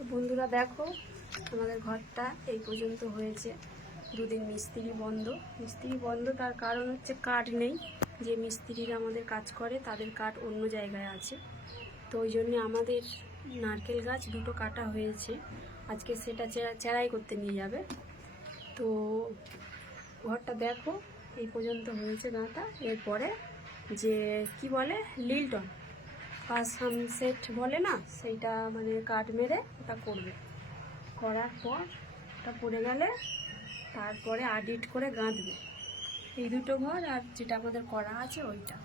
তো বন্ধুরা দেখো, আমাদের ঘরটা এই পর্যন্ত হয়েছে। দুদিন মিস্ত্রি বন্ধ তার কারণ হচ্ছে কাঠ নেই। যে মিস্ত্রিরা আমাদের কাজ করে তাদের কাঠ অন্য জায়গায় আছে, তো ওই জন্যে আমাদের নারকেল গাছ দুটো কাটা হয়েছে। আজকে সেটা চেরাই করতে নিয়ে যাবে। তো ঘরটা দেখো এই পর্যন্ত হয়েছে গাঁথা। এরপরে যে কি বলে লিলটন সানসেট বলে না, সেইটা মানে কাঠ মেরে ওটা করবে। করার পর ওটা পড়ে গেলে তারপরে আডিট করে গাঁথবে। এই দুটো ঘর আর যেটা আমাদের করা আছে ওইটা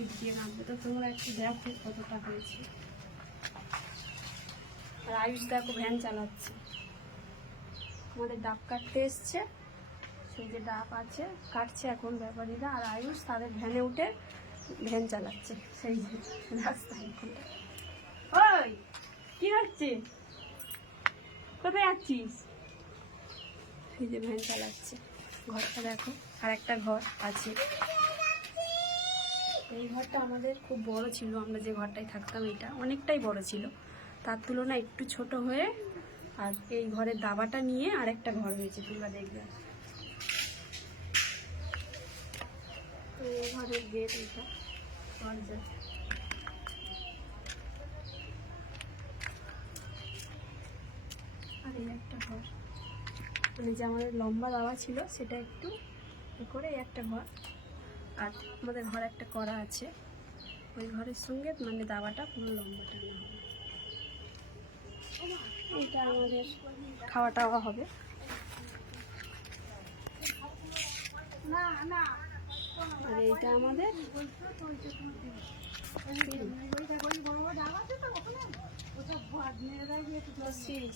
ইট দিয়ে গাঁথবে। তো তোমরা একটু দেখো কতটা হয়েছে। আর আয়ুষ দেখো ভ্যান চালাচ্ছে, আমাদের ডাব কাটতে এসছে। সেই যে ডাব আছে কাটছে এখন ব্যাপারীরা, আর আয়ুষ তাদের ভ্যানে উঠে ভ্যান চালাচ্ছে সেই রাস্তায়। ওই কি হচ্ছে, কোথায় যাচ্ছিস? এই যে ভ্যান চালাচ্ছে। ঘরটা দেখো, আর একটা ঘর আছে। এই ঘরটা আমাদের খুব বড় ছিল, আমরা যে ঘরটায় থাকতাম এটা অনেকটাই বড় ছিল, তার তুলনায় একটু ছোট হয়ে আর এই ঘরের দাবাটা নিয়ে আরেকটা ঘর হয়েছে, তোমরা দেখবে। তো এই ঘরের গেট এটা, দরজা। আর এই একটা ঘর, মানে যে আমাদের লম্বা দাওয়া ছিল সেটা একটু করে একটা ঘর। আর আমাদের ঘর একটা করা আছে, ওই ঘরের সঙ্গে মানে দাওয়াটা পুরো লম্বাটা নেওয়া হবে। এইটা আমাদের খাওয়া টাওয়া হবে। আর এইটা আমাদের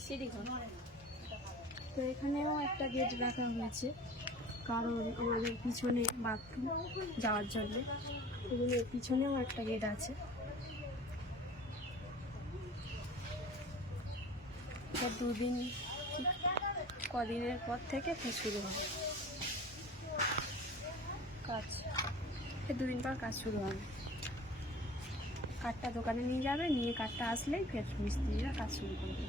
সিঁড়ি ঘর। তো এখানেও একটা গেট রাখা হয়েছে, কারণ আমাদের পিছনে বাথরুম যাওয়ার জন্য, এগুলো পিছনেও একটা গেট আছে। দুদিন কদিনের পর থেকে শুরু হবে কাজ। দুদিন পর কাজ শুরু হবে। কাঠটা দোকানে নিয়ে যাবে, নিয়ে কাঠটা আসলেই ফের মিস্ত্রিরা কাজ শুরু করবে।